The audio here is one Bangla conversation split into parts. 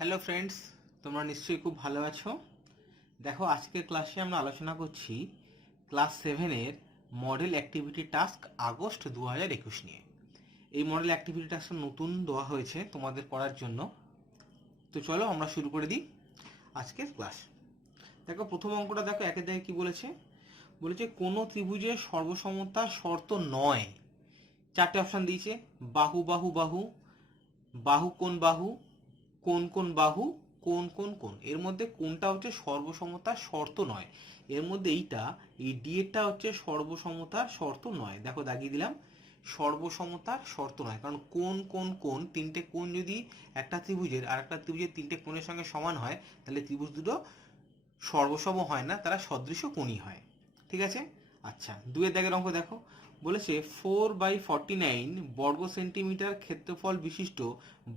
হ্যালো ফ্রেন্ডস, তোমরা নিশ্চয়ই খুব ভালো আছো। দেখো, আজকের ক্লাসে আমরা আলোচনা করছি ক্লাস 7-এর মডেল অ্যাক্টিভিটি টাস্ক আগস্ট 2021 নিয়ে। এই মডেল অ্যাক্টিভিটি টাস্ক নতুন দেওয়া হয়েছে তোমাদের করার জন্য। তো চলো আমরা শুরু করে দিই আজকের ক্লাস। দেখো, প্রথম অঙ্কটা দেখো, একের দাগে কি বলেছে, কোনো ত্রিভুজের সর্বসমতা শর্ত নয়। চারটে অপশান দিয়েছে: বাহু বাহু বাহু, বাহু কোণ বাহু, কোন কোন বাহু, কোন কোন কোন। এর মধ্যে কোনটা হচ্ছে সর্বসমতার শর্ত নয়? এর মধ্যে এই ডি এরটা হচ্ছে সর্বসমতার শর্ত নয়। দেখো দাগিয়ে দিলাম, সর্বসমতার শর্ত নয়। কারণ কোন কোন কোন, তিনটে কোণ যদি একটা ত্রিভুজের আর একটা ত্রিভুজের তিনটে কোণের সঙ্গে সমান হয়, তাহলে ত্রিভুজ দুটো সর্বসম হয় না, তারা সদৃশ কোণই হয়। ঠিক আছে। আচ্ছা, দুয়ের দাগের অঙ্ক দেখো, বলেছে 4/49 বর্গ সেন্টিমিটার ক্ষেত্রফল বিশিষ্ট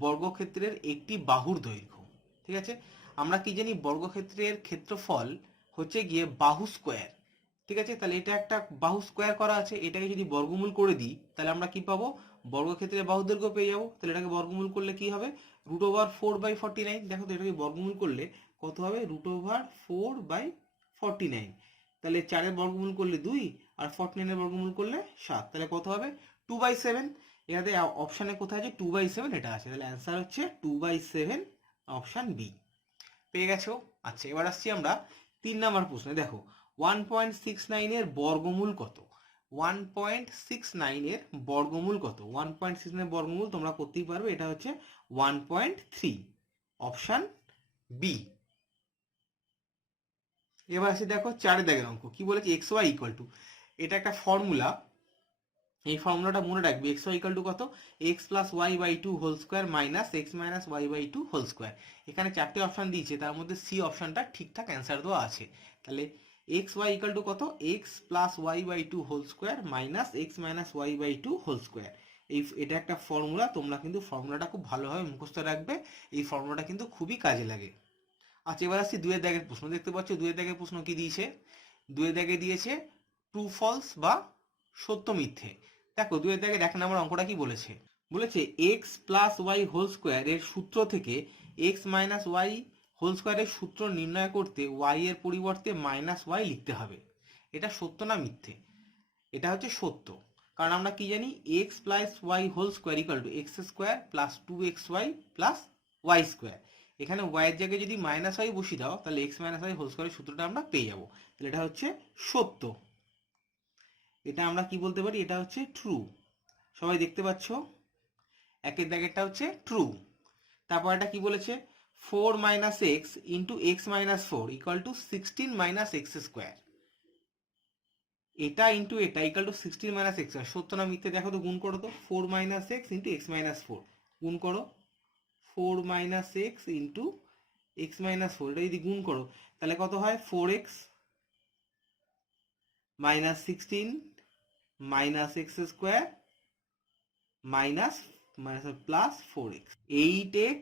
বর্গক্ষেত্রের একটি বাহুর দৈর্ঘ্য। ঠিক আছে। আমরা কি জানি, বর্গক্ষেত্রের ক্ষেত্রফল হচ্ছে গিয়ে বাহু স্কোয়ার। ঠিক আছে, তাহলে এটা একটা বাহু স্কোয়ার করা আছে, এটাকে যদি বর্গমূল করে দিই তাহলে আমরা কি পাবো? বর্গক্ষেত্রের বাহু দৈর্ঘ্য পেয়ে যাবো। তাহলে এটাকে বর্গমূল করলে কি হবে? √4/49। দেখো তো, এটাকে বর্গমূল করলে কত হবে? √4/49। তাহলে 4-এর বর্গমূল করলে 2, আর 49-এর বর্গমূল করলে 7। তাহলে কত হবে? 2/7। এটাতে অপশানে কোথায় আছে? 2/7 এটা আছে। তাহলে অ্যান্সার হচ্ছে 2/7, অপশান বি। পেয়ে গেছো? আচ্ছা, এবার আসছি আমরা 3 নাম্বার প্রশ্নে। দেখো, 1.69 এর বর্গমূল কত? 1.69 এর বর্গমূল কত? 1.69 এর বর্গমূল তোমরা করতেই পারবে, এটা হচ্ছে 1.3, অপশান বি। এবার আসি, দেখো 4 দাগের অঙ্ক কি বলেছে, এক্স ওয়াই ইকুয়াল টু, এটা একটা ফর্মুলা। এই ফর্মুলাটা মনে রাখবে, এক্স ওয়াই ইকুয়াল টু কত? X plus y by two whole square minus x minus y by two whole square. এখানে চারটে অপশান দিয়েছে, তার মধ্যে সি অপশানটা ঠিকঠাক অ্যান্সার দেওয়া আছে। তাহলে এক্স ওয়াই ইকুয়াল টু কত? X plus y by two whole square minus x minus y by two whole square. এটা একটা ফর্মুলা, তোমরা কিন্তু ফর্মুলাটা খুব ভালোভাবে মুখস্থ রাখবে। এই ফর্মুলাটা কিন্তু খুবই কাজে লাগে। আচ্ছা, এবার আসছি দুয়ের দাগের প্রশ্ন। দেখতে পাচ্ছ দুয়ের দাগের প্রশ্ন কি দিয়েছে? দুয়ের দাগে দিয়েছে ট্রু ফলস বা সত্য মিথ্যে। দেখো, দুয়ের দাগের 1 নম্বর অঙ্কটা কি বলেছে, x plus y whole square এর সূত্র থেকে এক্স মাইনাস ওয়াই হোল স্কোয়ারের সূত্র নির্ণয় করতে ওয়াই এর পরিবর্তে মাইনাস ওয়াই লিখতে হবে। এটা সত্য না মিথ্যে? এটা হচ্ছে সত্য। কারণ আমরা কি জানি, x plus y whole square equal to x square plus 2xy plus y square. এখানে ওয়াই এর জায়গায় যদি মাইনাস ওয়াই বসিয়ে দাও, তাহলে এক্স মাইনাস ওয়াই হোল স্কোয়ারের সূত্রটা আমরা পেয়ে যাবো। তাহলে এটা হচ্ছে সত্য। এটা আমরা কি বলতে পারি? এটা হচ্ছে ট্রু। সবাই দেখতে পাচ্ছ, একের দাগেরটা হচ্ছে ট্রু। তারপর এটা কি বলেছে, 4 minus x into x minus 4 equal to 16 minus x square. এটা ইন্টু এটা ইকুয়াল টু 16 মাইনাস এক্স। সত্য না মিথ্যে দেখো তো, গুণ করো তো। 4 minus x into x minus 4 গুণ করো। 4 minus x into x minus 4, এটা যদি গুণ করো তাহলে কত হয়? 4x minus 16 minus x square minus minus plus 4x, 8x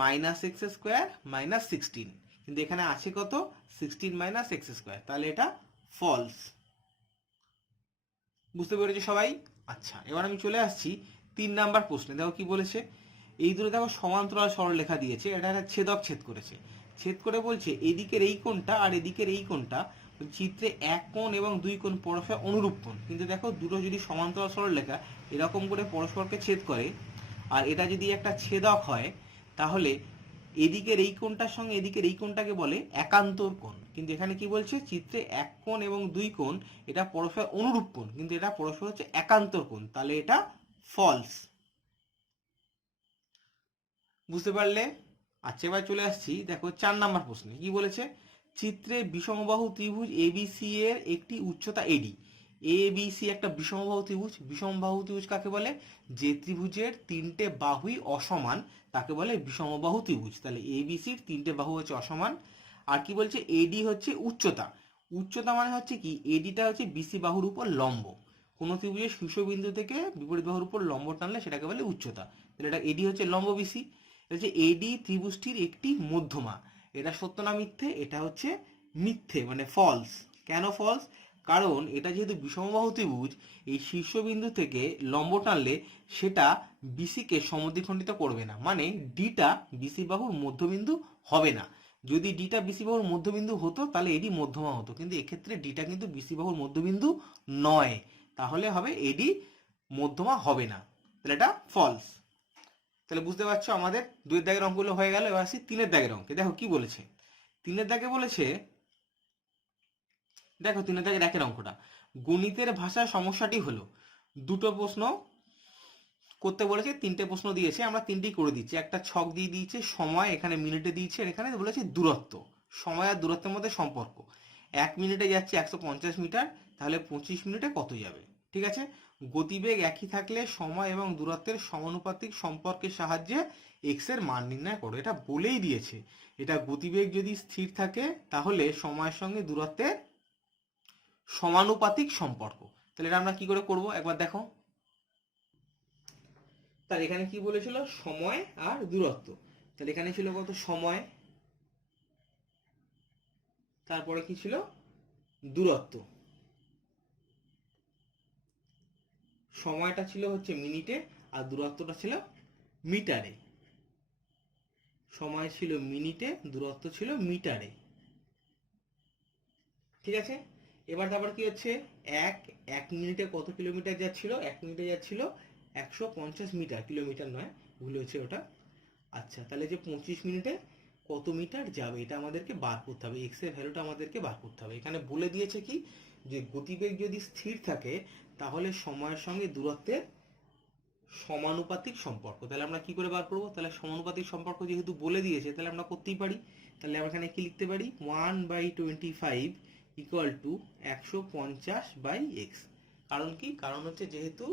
minus x square minus 16। কিন্তু এখানে আছে কত? 16 মাইনাস এক্স স্কোয়ার। তাহলে এটা ফলস। বুঝতে পেরেছো সবাই? আচ্ছা, এবার আমি চলে আসছি 3 নাম্বার প্রশ্নে। দেখো কি বলেছে, এই দুটো দেখো সমান্তরাল সরলরেখা দিয়েছে, এটা একটা ছেদক ছেদ করেছে। ছেদ করে বলছে এদিকের এই কোণটা আর এদিকের এই কোণটা চিত্রে এক কোণ এবং দুই কোণ পরস্পর অনুরূপ কোণ। কিন্তু দেখো, দুটো যদি সমান্তরাল সরলরেখা এরকম করে পরস্পরকে ছেদ করে, আর এটা যদি একটা ছেদক হয়, তাহলে এদিকের এই কোণটার সঙ্গে এদিকের এই কোণটাকে বলে একান্তর কোণ। কিন্তু এখানে কি বলছে, চিত্রে এক কোণ এবং দুই কোণ এটা পরস্পর অনুরূপ কোণ, কিন্তু এটা পরস্পর হচ্ছে একান্তর কোণ। তাহলে এটা ফলস। বুঝতে পারলে? আচ্ছা, এবার চলে আসছি, দেখো 4 নাম্বার প্রশ্নে কি বলেছে, চিত্রে বিষমবাহু ত্রিভুজ এবিসি এর একটি উচ্চতা এডি। এবিসি একটা বিষমবাহু ত্রিভুজ। বিষমবাহু ত্রিভুজ কাকে বলে? যে ত্রিভুজের তিনটে বাহুই অসমান তাকে বলে বিষমবাহু ত্রিভুজ। তাহলে এবিসির তিনটে বাহু হচ্ছে অসমান। আর কি বলছে, এডি হচ্ছে উচ্চতা। উচ্চতা মানে হচ্ছে কি, এডিটা হচ্ছে বিসি বাহুর উপর লম্ব। কোনো ত্রিভুজের শীর্ষবিন্দু থেকে বিপরীত বাহুর উপর লম্ব টানলে সেটাকে বলে উচ্চতা। তাহলে এটা এডি হচ্ছে লম্ব বিসি। এটা হচ্ছে এডি ত্রিভুজটির একটি মধ্যমা। এটা সত্য না মিথ্যে? এটা হচ্ছে মিথ্যে, মানে ফলস। কেন ফলস? কারণ এটা যেহেতু বিষমবাহু ত্রিভুজ, এই শীর্ষবিন্দু থেকে লম্ব টানলে সেটা বিসিকে সমদ্বিখণ্ডিত করবে না, মানে ডিটা বিসি বাহুর মধ্যবিন্দু হবে না। যদি ডিটা বিসি বাহুর মধ্যবিন্দু হতো তাহলে এডি মধ্যমা হতো, কিন্তু এক্ষেত্রে ডিটা কিন্তু বিসি বাহুর মধ্যবিন্দু নয়, তাহলে হবে এডি মধ্যমা হবে না, তাহলে এটা ফলস। তাহলে বুঝতে পারছো আমাদের 2 দাগের অঙ্কগুলো হয়ে গেল। এবার আসি 3 দাগের অঙ্কে। দেখো কি বলেছে। 3 দাগে বলেছে, দেখো 3 দাগের 1 অঙ্কটা, গণিতের ভাষায় সমস্যাটি হলো, দুটো প্রশ্ন করতে বলেছে, 3টে প্রশ্ন দিয়েছে, আমরা 3টেই করে দিচ্ছি। একটা ছক দিয়ে দিয়েছে সময়, এখানে মিনিটে দিয়েছে, আর এখানে বলেছে দূরত্ব, সময় আর দূরত্বের মধ্যে সম্পর্ক। 1 মিনিটে যাচ্ছে 150 মিটার, তাহলে 25 মিনিটে কত যাবে? ঠিক আছে, গতিবেগ একই থাকলে সময় এবং দূরত্বের সমানুপাতিক সম্পর্কের সাহায্যে এক্স এর মান নির্ণয় করো। এটা বলেই দিয়েছে, এটা গতিবেগ যদি স্থির থাকে তাহলে সময়ের সঙ্গে দূরত্বের সমানুপাতিক সম্পর্ক। তাহলে এটা আমরা কি করে করব একবার দেখো। তার এখানে কি বলেছিল, সময় আর দূরত্ব। তাহলে এখানে ছিল কত, সময়, তারপরে কি ছিল, দূরত্ব। সময়টা ছিল হচ্ছে মিনিটে আর দূরত্বটা ছিল মিটারে। সময় ছিল মিনিটে, দূরত্ব ছিল মিটারে। ঠিক আছে, এবার তারপর কি হচ্ছে, এক মিনিটে কত কিলোমিটার যাচ্ছিল, 1 মিনিটে যাচ্ছিল 150 মিটার, কিলোমিটার নয়, ভুল হয়েছে ওটা। আচ্ছা, তাহলে যে 25 মিনিটে কত মিটার যাবে এটা আমাদেরকে বার করতে হবে, এক্স এর ভ্যালুটা আমাদেরকে বার করতে হবে। এখানে বলে দিয়েছে কি, যে গতিবেগ যদি স্থির থাকে তাহলে সময়ের সঙ্গে দূরত্বের সমানুপাতিক সম্পর্ক। তাহলে আমরা কি করে বার করবো, তাহলে সমানুপাতিক সম্পর্ক যেহেতু বলে দিয়েছে তাহলে আমরা করতেই পারি। তাহলে আমরা এখানে কি লিখতে পারি, 1/25 ইকুয়াল টু 150/x। কারণ কি, কারণ হচ্ছে যেহেতু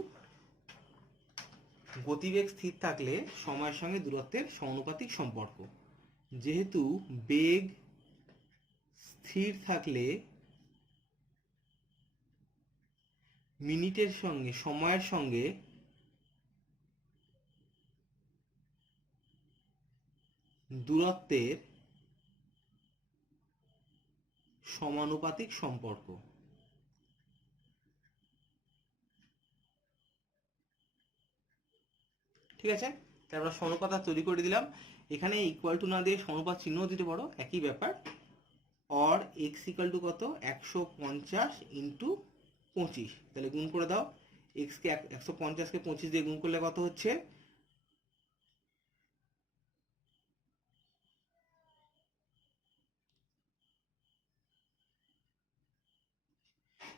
গতিবেগ স্থির থাকলে সময়ের সঙ্গে দূরত্বের সমানুপাতিক সম্পর্ক, যেহেতু বেগ স্থির থাকলে মিনিটের সঙ্গে, সময়ের সঙ্গে দূরত্বের সমানুপাতিক সম্পর্ক। ঠিক আছে, তাহলে আমরা সমানুপাত তৈরি করে দিলাম। এখানে ইকুয়াল টু না দিয়ে সমানুপাত চিহ্ন দিতে পারো, একই ব্যাপার। অর এক্স ইকুয়াল টু কত, 150 ইন্টু 25, তাহলে গুণ করে দাও। এক্সকে 150কে 25 দিয়ে গুণ করলে কত হচ্ছে,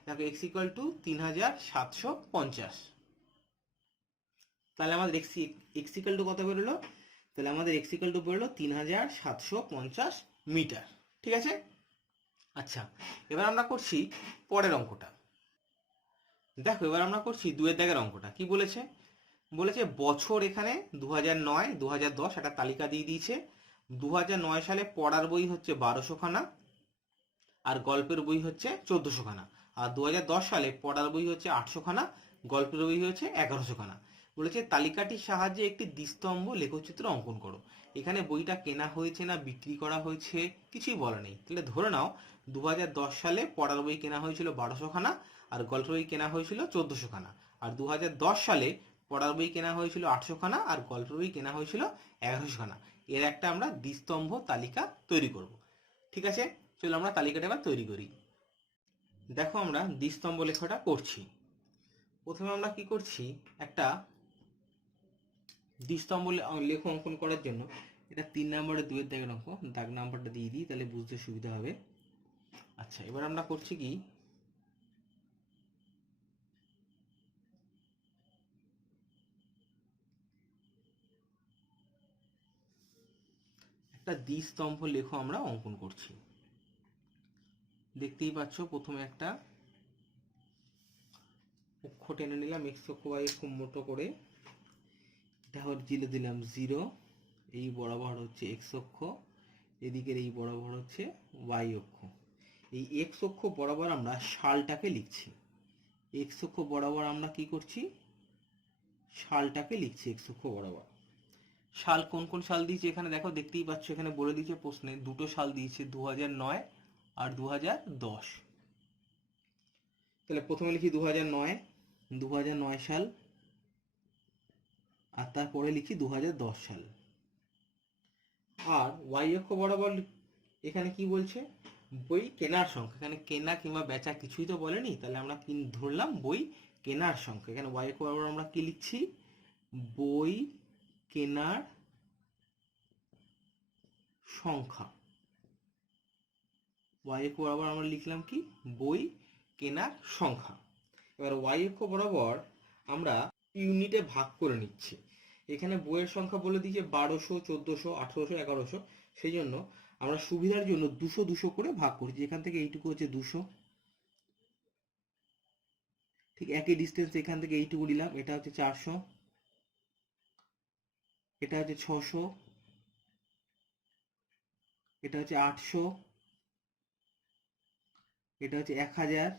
দেখো এক্স ইকুয়াল টু 3750। তাহলে আমাদের এক্স ইকুয়াল টু কত বেরোলো, তাহলে আমাদের এক্স ইকুয়াল টু বেরোলো 3750 মিটার। ঠিক আছে, আচ্ছা এবার আমরা করছি পরের অঙ্কটা। দেখো এবার আমরা করছি 2 দাগের অঙ্কটা। কি বলেছে, বলেছে বছর এখানে 2009 2010 একটা তালিকা দিয়ে দিয়েছে। 2009 সালে পড়ার বই হচ্ছে 1200 খানা আর গল্পের বই হচ্ছে 1400 খানা, আর 2010 সালে পড়ার বই হচ্ছে 800 খানা, গল্পের বই হচ্ছে 1100 খানা। বলেছে তালিকাটির সাহায্যে একটি দ্বিস্তম্ভ লেখচিত্র অঙ্কন করো। এখানে বইটা কেনা হয়েছে না বিক্রি করা হয়েছে কিছুই বলা নেই। তাহলে ধরে নাও 2010 সালে পড়ার বই কেনা হয়েছিল 1200 খানা আর গল্পের বই কেনা হয়েছিল 1400 খানা, আর 2010 সালে পড়ার বই কেনা হয়েছিল 800 খানা আর গল্পের বই কেনা হয়েছিল 1100 খানা। এর একটা আমরা দ্বিস্তম্ভ তালিকা তৈরি করব। ঠিক আছে, চলো আমরা তালিকাটা এবার তৈরি করি। দেখো আমরা দ্বিস্তম্ভ লেখাটা করছি। প্রথমে আমরা কি করছি, একটা দ্বিস্তম্ভ লেখ অঙ্কন করার জন্য এটা 3 নম্বরে 2 দাগের অঙ্ক, দাগ নাম্বারটা দিয়ে দিই তাহলে বুঝতে সুবিধা হবে। আচ্ছা এবার আমরা করছি কি, একটা দ্বিস্তম্ভ লেখ আমরা অঙ্কন করছি। দেখতেই পাচ্ছ প্রথমে একটা অক্ষ টেনে নিলাম, এক্স অক্ষ বা অক্ষ মোটো করে, এটা হচ্ছে দিলাম 0, এই বরাবর হচ্ছে এক্স অক্ষ, এদিকের এই বরাবর হচ্ছে ওয়াই অক্ষ। এই এক্স অক্ষ বরাবর আমরা সালটাকে লিখছি, এক্স অক্ষ বরাবর আমরা কি করছি, সালটাকে লিখছি এক্স অক্ষ বরাবর। সাল কোন কোন সাল দিয়েছে এখানে দেখো, দেখতেই পাচ্ছ এখানে বলে দিয়েছে প্রশ্নে, দুটো সাল দিয়েছে 2009 আর 2010। তাহলে প্রথমে লিখি 2009 সাল, আর তারপরে লিখি 2010 সাল। আর ওয়াই অক্ষ বরাবর এখানে কি বলছে, বই কেনার সংখ্যা। এখানে কেনা কিংবা বেচা কিছুই তো বলেনি, তাহলে আমরা কি ধরলাম, বই কেনার সংখ্যা। এখানে ওয়াই অক্ষ বরাবর আমরা কি লিখছি, বই কেনার সংখ্যা। ওয়াই অক্ষ বরাবর আমরা লিখলাম কি, বই কেনার সংখ্যা। এবার ওয়াই অক্ষ বরাবর আমরা ইউনিটে ভাগ করে নিচ্ছি। এখানে বইয়ের সংখ্যা বলে দিয়েছে 1200, 1400, 1800, 1100। সেই জন্য আমরা সুবিধার জন্য 200 200 করে ভাগ করছি। এখান থেকে এইটুকু হচ্ছে 200, ঠিক একই ডিস্টেন্স এখান থেকে এইটুকু নিলাম, এটা হচ্ছে 400, এটা হচ্ছে 600, এটা হচ্ছে 800, এটা হচ্ছে 1000,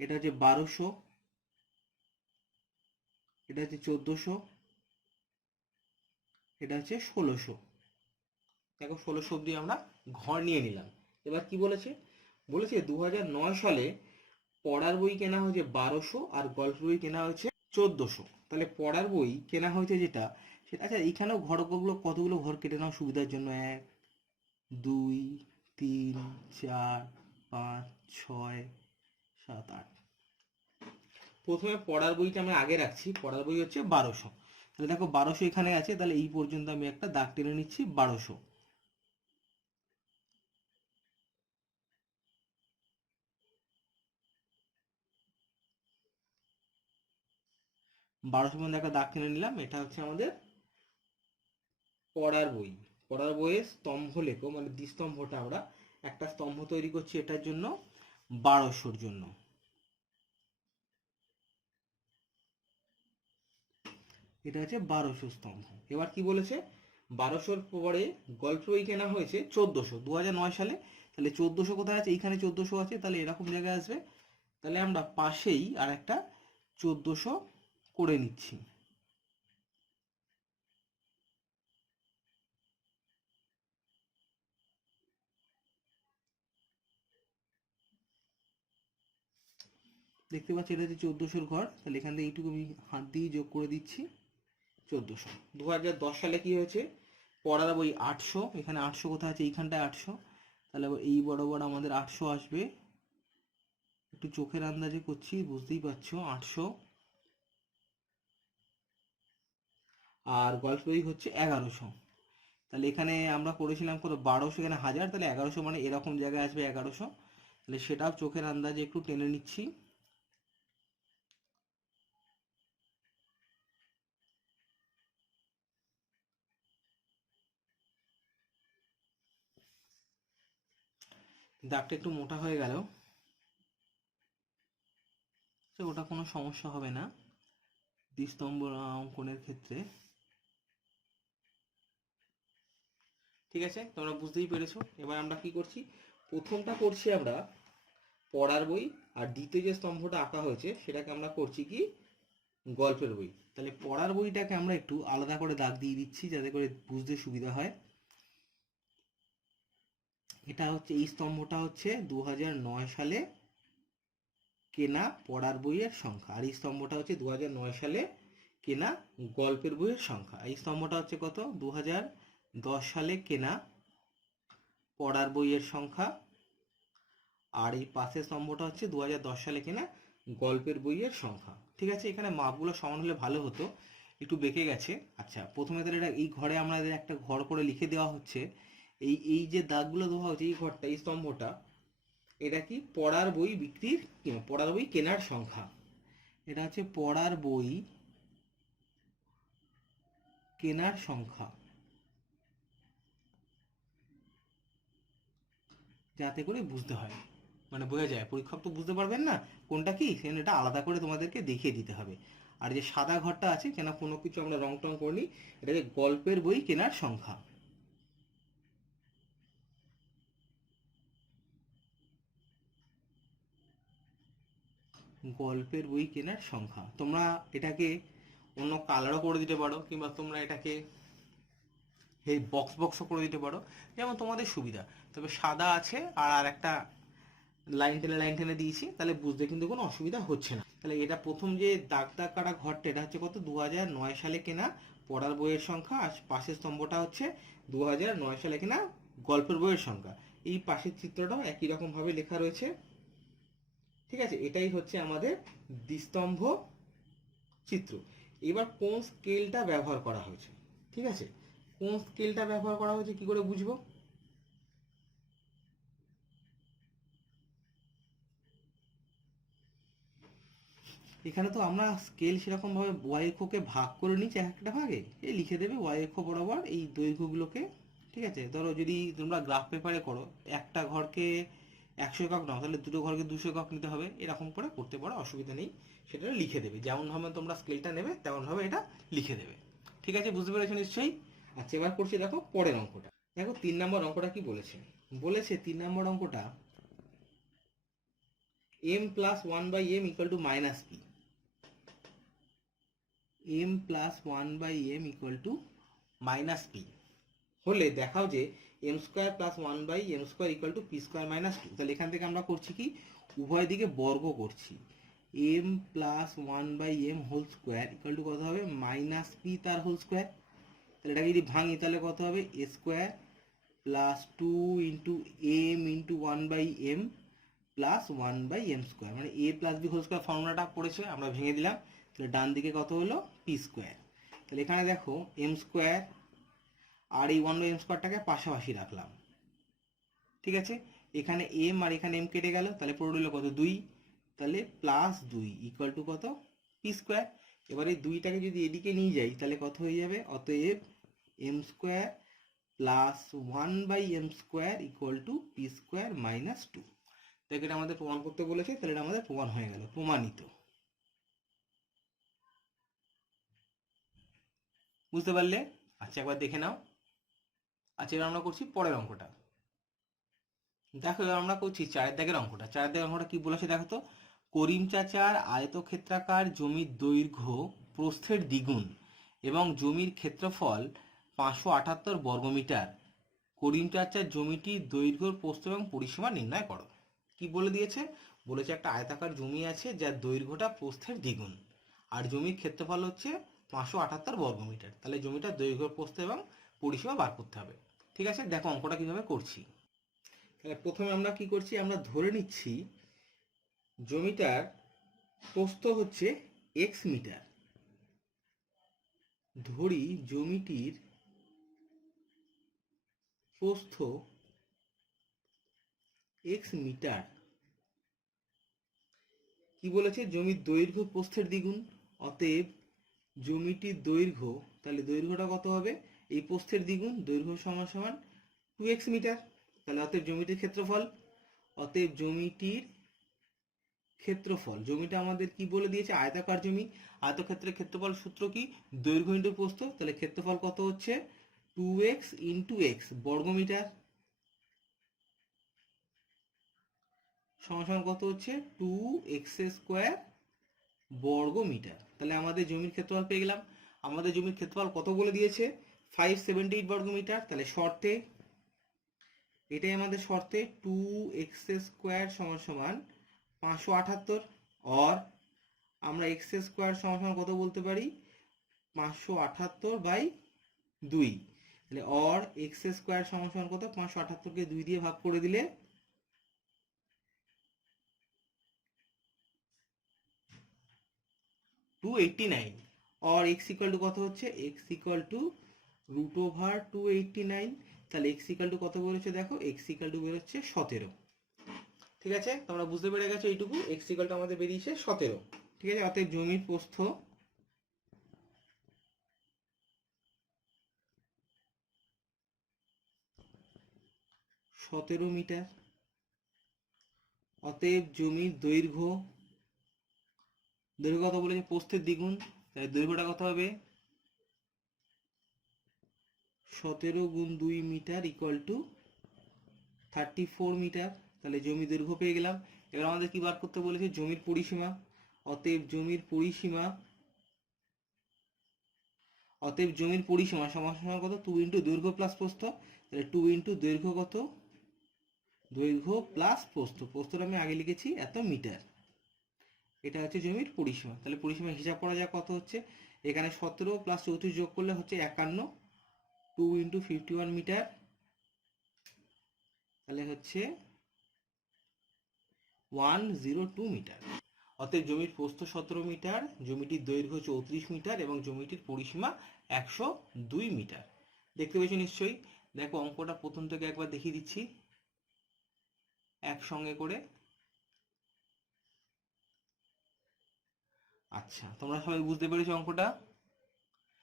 এটা হচ্ছে 1200, এটা হচ্ছে 1400, এটা হচ্ছে 1600। দেখো 1600 অব্দি আমরা ঘর নিয়ে নিলাম। এবার কি বলেছে, 2009 সালে পড়ার বই কেনা হয়েছে 1200 আর গল্প বই কেনা হয়েছে 1400। তাহলে পড়ার বই কেনা হয়েছে যেটা সেটা, আচ্ছা এইখানেও ঘরগুলো কতগুলো ঘর কেটে নাও সুবিধার জন্য, 1 2 3 4 5 6 7 8। প্রথমে পড়ার বইটা আমি আগে রাখছি, পড়ার বই হচ্ছে 1200। তাহলে দেখো 1200 এখানে আছে, তাহলে এই পর্যন্ত আমি একটা দাগ টেনে নিচ্ছি 1200। মধ্যে একটা দাগ টেনে নিলাম, এটা হচ্ছে আমাদের পড়ার বই। পড়ার বইয়ের স্তম্ভ লেখো, মানে দ্বিস্তম্ভটা আমরা একটা স্তম্ভ তৈরি করছি এটার জন্য, 1200-র জন্য। এটা হচ্ছে 1200 স্তম্ভ। এবার কি বলেছে, 1200-র পরে গল্প বই কেনা হয়েছে 1400 2009 সালে। তাহলে 1400 কোথায় আছে, এইখানে 1400 আছে, তাহলে এরকম জায়গায় আসবে। তাহলে আমরা পাশেই আর একটা 1400 করে নিচ্ছি। দেখতে পাচ্ছি এটা হচ্ছে 1400-র ঘর। তাহলে এখান থেকে এইটুকু আমি হাত দিয়ে যোগ করে দিচ্ছি 1400। 2010 সালে কি হয়েছে, পড়ার বই 800, এখানে 800 কোথায় আছে, এইখানটায় 800। তাহলে এই বরাবর আমাদের 800 আসবে। একটু চোখের আন্দাজে করছি, বুঝতেই পারছো 800। আর গল্প বই হচ্ছে 1100। তাহলে এখানে আমরা করেছিলাম কত, 1200, এখানে 1000, তাহলে 1100 মানে এরকম জায়গায় আসবে 1100। তাহলে সেটাও চোখের আন্দাজে একটু টেনে নিচ্ছি। দাগটা একটু মোটা হয়ে গেল, তো ওটা কোনো সমস্যা হবে না দ্বিস্তম্ভ অঙ্কনের ক্ষেত্রে। ঠিক আছে, তোমরা বুঝতেই পেরেছো। এবার আমরা কি করছি, প্রথমটা করছি আমরা পড়ার বই, আর দ্বিতীয় যে স্তম্ভটা আঁকা হয়েছে সেটাকে আমরা করছি কি, গল্পের বই। তাহলে পড়ার বইটাকে আমরা একটু আলাদা করে দাগ দিয়ে দিচ্ছি যাতে করে বুঝতে সুবিধা হয়। এটা হচ্ছে, এই স্তম্ভটা হচ্ছে 2009 সালে কেনা পড়ার বইয়ের সংখ্যা, আর এই স্তম্ভটা হচ্ছে 2009 সালে কেনা গল্পের বইয়ের সংখ্যা। এই স্তম্ভটা হচ্ছে কত, 2010 সালে কেনা পড়ার বইয়ের সংখ্যা, আর এই পাশের স্তম্ভটা হচ্ছে 2010 সালে কেনা গল্পের বইয়ের সংখ্যা। ঠিক আছে, এখানে মাপগুলো সমান হলে ভালো হতো, একটু বেঁকে গেছে। আচ্ছা, প্রথমে তাহলে এটা এই ঘরে আমাদের একটা ঘর করে লিখে দেওয়া হচ্ছে। এই এই যে দাগগুলো দেওয়া হচ্ছে, এই ঘরটা, এই স্তম্ভটা, এটা কি, পড়ার বই বিক্রির, পড়ার বই কেনার সংখ্যা। এটা হচ্ছে পড়ার বই কেনার সংখ্যা, যাতে করে বুঝতে হয়, মানে বোঝা যায়। পরীক্ষক তো বুঝতে পারবেন না কোনটা কি, সেজন্য এটা আলাদা করে তোমাদেরকে দেখিয়ে দিতে হবে। আর যে সাদা ঘরটা আছে, কেন কোনো কিছু আমরা রং টং করিনি, এটা যে গল্পের বই কেনার সংখ্যা। গল্পের বই কেনার সংখ্যা। তোমরা এটাকে অন্য কালারও করে দিতে পারো, কিংবা তোমরা এটাকে এই বক্স বক্সও করে দিতে পারো, যেমন তোমাদের সুবিধা। তবে সাদা আছে আর একটা লাইন টেনে দিয়েছি, তাহলে বুঝতে কিন্তু কোনো অসুবিধা হচ্ছে না। তাহলে এটা প্রথম যে দাগ দাগ কাটা ঘরটা, এটা হচ্ছে কত, 2009 সালে কেনা পড়ার বইয়ের সংখ্যা, আর পাশের স্তম্ভটা হচ্ছে 2009 সালে কেনা গল্পের বইয়ের সংখ্যা। এই পাশের চিত্রটাও একই রকম ভাবে লেখা রয়েছে। ঠিক আছে, এটাই হচ্ছে আমাদের দ্বিস্তম্ভ চিত্র। এবার কোন স্কেলটা ব্যবহার করা হয়েছে, ঠিক আছে, কোন স্কেলটা ব্যবহার করা হয়েছে কি করে বুঝবো? এখানে তো আমরা স্কেল সেরকম ভাবে ওয়াই অক্ষকে ভাগ করে নিচ্ছি একটা ভাগে, এই লিখে দেবে ওয়াই অক্ষ বরাবর এই দৈর্ঘ্যগুলোকে। ঠিক আছে, ধরো যদি তোমরা গ্রাফ পেপারে করো, একটা ঘরকে 100 একক নাও, তাহলে দুটো ঘরকে 200 একক নিতে হবে, এরকম করে করতে পারো, অসুবিধা নেই। সেটা লিখে দেবে, যেমন ভাবে তোমরা স্কেলটা নেবে তেমন ভাবে এটা লিখে দেবে। ঠিক আছে, বুঝতে পেরেছো নিশ্চয়ই? আচ্ছা, এবার করছি দেখো পরের অঙ্কটা। দেখো 3 নম্বর অঙ্কটা কি বলেছে। বলেছে 3 নম্বর অঙ্কটা m plus 1/m equal to minus P. m plus 1/m equal to minus P হলে দেখাও যে m square plus 1/m square equal to p square minus 2। তাহলে এখান থেকে আমরা করছি কি, উভয় দিকে বর্গ করছি। m plus 1/m whole square equal to কত হবে, মাইনাস পি তার হোল স্কোয়ার। তাহলে এটাকে যদি ভাঙি তাহলে কত হবে, a square plus 2 into m into 1/m plus 1/m square, মানে a plus b whole square ফর্মুলাটা পড়েছে, আমরা ভেঙে দিলাম। তাহলে ডান দিকে কত হলো, পি স্কোয়ার। তাহলে এখানে দেখো এম স্কোয়ার আর এই 1/m স্কোয়ারটাকে পাশাপাশি রাখলাম। ঠিক আছে, এখানে এম আর এখানে এম কেটে গেল, তাহলে পুরো রইল কত, 2। তাহলে প্লাস 2 ইকুয়াল টু কত, পি স্কোয়ার। এবার এই 2টাকে যদি এদিকে নিয়ে যাই তাহলে কত হয়ে যাবে, অতএব m square plus 1/m square equal to p square minus 2। দেখ, এটা আমাদের প্রমাণ করতে বলেছে, তাহলে এটা আমাদের প্রমাণ হয়ে গেল, প্রমাণিত। বুঝতে পারলে? আচ্ছা, একবার দেখে নাও। আচ্ছা, এবার আমরা করছি পরের অঙ্কটা। দেখো, এবার আমরা করছি 4 দাগের অঙ্কটা। 4 দাগের অঙ্কটা কি বলেছে দেখো তো। করিম চাচার আয়তক্ষেত্রাকার জমির দৈর্ঘ্য প্রস্থের দ্বিগুণ এবং জমির ক্ষেত্রফল 578 বর্গমিটার। করিম চাচার জমিটির দৈর্ঘ্য, প্রস্থ এবং পরিসীমা নির্ণয় করো। কি বলে দিয়েছে, বলেছে একটা আয়তাকার জমি আছে যার দৈর্ঘ্যটা প্রস্থের দ্বিগুণ, আর জমির ক্ষেত্রফল হচ্ছে 578 বর্গমিটার। তাহলে জমিটার দৈর্ঘ্য, প্রস্থ এবং পরিসীমা বার করতে হবে। ঠিক আছে, দেখো অঙ্কটা কিভাবে করছি। তাহলে প্রথমে আমরা কি করছি, আমরা ধরে নিচ্ছি জমিটার প্রস্থ হচ্ছে এক্স মিটার। ধরি জমিটির প্রস্থ এক্স মিটার। কি বলেছে, জমির দৈর্ঘ্য প্রস্থের দ্বিগুণ, অতএব জমিটির দৈর্ঘ্য, তাহলে দৈর্ঘ্যটা কত হবে, এই প্রস্থের দ্বিগুণ, দৈর্ঘ্য সমান সমান 2x মিটার। তাহলে অতএব জমিটির ক্ষেত্রফল, অতএব জমিটির ক্ষেত্রফল, জমিটা আমাদের কি বলে দিয়েছে, আয়তাকার জমি। আয়তক্ষেত্রের ক্ষেত্রফল সূত্র কি, দৈর্ঘ্য ইন্টু প্রস্থ। তাহলে ক্ষেত্রফল কত হচ্ছে, 2x ইন্টু এক্স বর্গমিটার সমান কত হচ্ছে, 2x স্কোয়ার বর্গমিটার। তাহলে আমাদের জমির ক্ষেত্রফল পেয়ে গেলাম। আমাদের জমির ক্ষেত্রফল কত বলে দিয়েছে, 578 বর্গমিটার। তাহলে শর্তে, এটাই আমাদের শর্তে, 2x স্কোয়ার সমান সমান 578, অর আমরা এক্স স্কোয়ার সমান সমান কত বলতে পারি, 578/2। তাহলে অর এক্স স্কোয়ার সমান সমান কত, 578কে 2 দিয়ে ভাগ করে দিলে 289। और x ইকুয়াল টু কত হচ্ছে, x ইকুয়াল টু √289। তাহলে x ইকুয়াল টু কত বলেছে দেখো, x ইকুয়াল টু বেরোচ্ছে 17। ঠিক আছে, তোমরা বুঝতে পেরে গেছো এইটুকু, x ইকুয়াল টু আমাদের বেরিয়েছে 17। ঠিক আছে, অতএব জমির প্রস্থ 17 মিটার। অতএব জমির দৈর্ঘ্য, দৈর্ঘ্য কত বলেছে, প্রস্থের দ্বিগুণ, তাই দৈর্ঘ্যটা কত হবে, 17 গুণ 2 মিটার ইকুয়াল টু 34 মিটার। তাহলে জমি দৈর্ঘ্য পেয়ে গেলাম। এবার আমাদের কি বার করতে বলেছে, জমির পরিসীমা। অতএব জমির পরিসীমা, অতএব জমির পরিসীমা সমান সমান কত, 2 ইন্টু দৈর্ঘ্য প্লাস প্রস্থ। তাহলে 2 ইন্টু দৈর্ঘ্য কত, দৈর্ঘ্য প্লাস প্রস্থ, প্রস্থটা আমি আগে লিখেছি এত মিটার, এটা হচ্ছে জমির পরিসীমা। তাহলে পরিসীমা হিসাব করা যায় কত হচ্ছে, এখানে 17 প্লাস 34 যোগ করলে হচ্ছে 51, 2 ইন্টু 51 মিটার, তাহলে হচ্ছে 102 মিটার। অতএব জমির প্রস্থ 17 মিটার, জমিটির দৈর্ঘ্য 34 মিটার এবং জমিটির পরিসীমা 102 মিটার। দেখতে পেয়েছো নিশ্চয়ই। দেখো অঙ্কটা প্রথম থেকে একবার দেখিয়ে দিচ্ছি একসঙ্গে করে। আচ্ছা, তোমরা সবাই বুঝতে পেরেছো অঙ্কটা?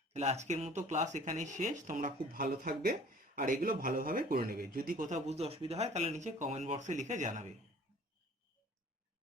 তাহলে আজকের মতো ক্লাস এখানেই শেষ। তোমরা খুব ভালো থাকবে আর এগুলো ভালোভাবে করে নেবে। যদি কোথাও বুঝতে অসুবিধা হয় তাহলে নিচে কমেন্ট বক্সে লিখে জানাবে।